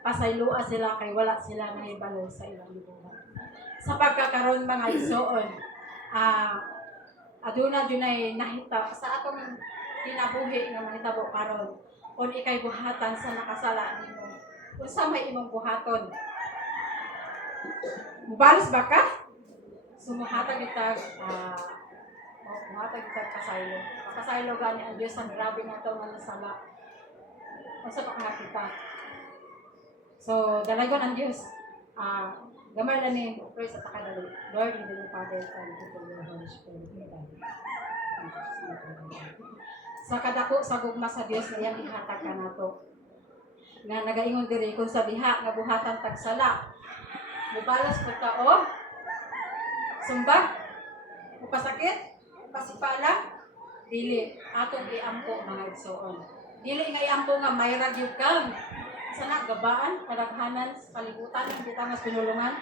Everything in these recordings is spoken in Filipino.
pasaylua sila kay wala sila nahibalo sa ilang libuhan. Sa pagkakaroon mga igsoon, aduna dunay nahita sa atong kinabuhi nga mahitabo karon kung ikay buhatan sa nakasala nimo. Unsa may imong buhaton? Mubalos ba ka? Sumuhatag kita muhatag kita kasaylo. Kasaylo gani ang Dios ang grabe nga to nga nasala. Unsa pa ka kita? So dalagon ang Dios. Gamay na ni pray sa takadalo. Lord, in the name of Father, Son, and Holy Spirit. Sa kadako sa gugma sa Dios na iyang ihatag ka nato. Nga nagaingon diri kung sa diha nga buhatan tagsala. Mubalas pagka sumba, mupasakit, pasipala, dili atong iampo mga igsoon. Dili nga iampo nga may ragyog kang sana gabaan, kadaghanan sa kalibutan ng kita mas pinulungan.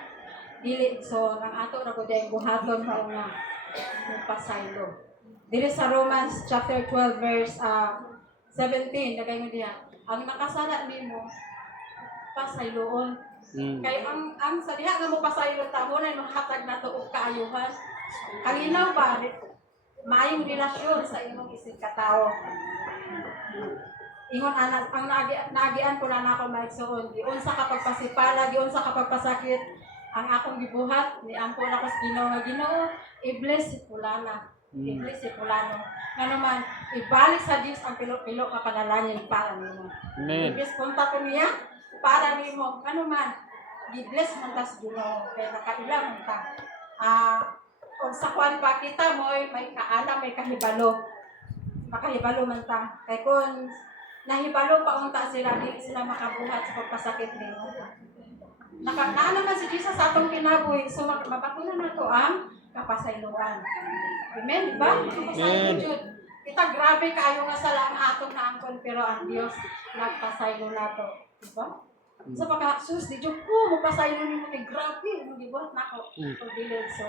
Dili so ang ato ra gud ay buhaton mao nga pasaylo. Dili sa Romans chapter 12 verse 17 nagaingon diha, ang nakasala nimo pasayloon. Kay ang sa diha nga mo pasaylo ta mo na mahatag nato og kaayuhan. Kalinaw ba maayong relasyon sa imong isig katawo. Ingon anak ang naagian ko na nako maigsoon giun sa kapagpasipala giun sa kapagpasakit ang akong gibuhat ni ampo na ko sa Ginoo nga Ginoo i-bless si fulana i-bless si fulano nga naman ibalik sa Dios ang pilo-pilo nga panalangin para nimo. Amen. I-bless punta ko niya para nimo ano man i-bless man ta sa Ginoo kay nakailang man ta. Kung sa kwan pa kita mo may kaala may kahibalo makahibalo man ta kay kung nahibalo pa unta sila, di sila makabuhat sa pagpasakit nimo. Nakakana naman si Jesus sa atong kinabuhi, so mabatunan na to ang kapasayloan. Amen, ba? Amen. Kita grabe kaayo nga sala ang atong naangkon, pero ang Dios nagpasaylo nato, diba? Sa pagkasus, di Diyo ko, magpasaylo nimo kay grabe, mo gibuhat nako. Pag dili so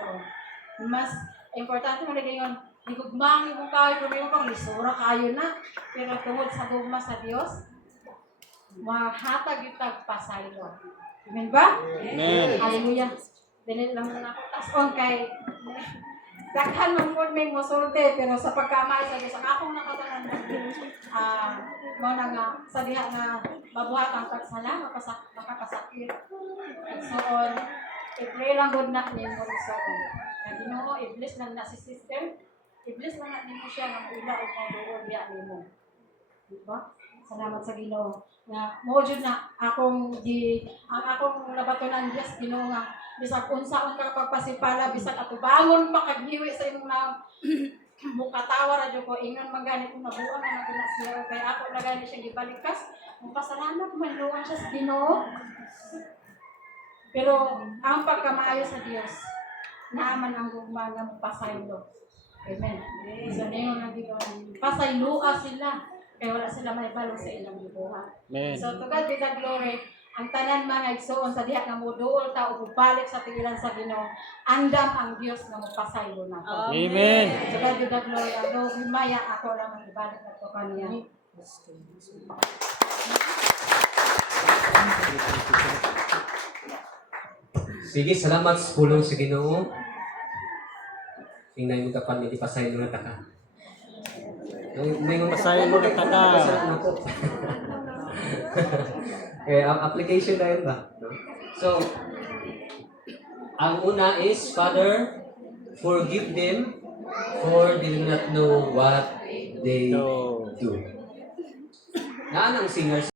mas importante mo nagingon gugmang mo kayo, kung mo pang lisura kayo na. Pero tungod sa gugma sa Dios, mahatag itag pasaylo. Amen ba? Amen. Hallelujah. Dili lang na ako tason kay daghan man po may musulti, pero sa pagkamay sa Dios, ang akong nakatanan mo na nga, sa diha nga mabuhat ang tagsala, makapasakit. So on, i-pray lang good na ni mo so on. Kaya Ginoo, i-bless lang na si sister. I-bless lang natin mo siya ng ula o mga doon diya nimo. Diba? Salamat sa Ginoo. Na mo jud na ang akong nabatunan Dios Ginoo nga bisag unsaon ka pagpasipala bisag atubangon pa kaghiwi sa imong na mukatawa ra jud ko ingon magani kung nabuan na naguna siya kay ako na gani siya gibalikas. Pasalamat man luwang siya sa Ginoo. Pero ang pagkamaayo sa Dios naaman ang gugma nga pasaylo. Amen. So, ngayon nagiging pasaylua sila. Kaya wala sila may balo sa ilang libuhan. So, to God be the glory. Ang tanan mga igsoon sa diha nga moduol ta o balik sa tigilan sa Ginoo. Andam ang Dios nga mopasaylo nato. Amen. To God be the glory. Ang himaya ako lang ang ibalik nato kaniya. Sige, salamat sa pulong sa Ginoo. Tingnan mo ka pa, hindi pasaylo na taka. May pasaylo na taka. Okay, ang application na yun ba? No? So, ang una is, Father, forgive them for they do not know what they do. Naan ang singers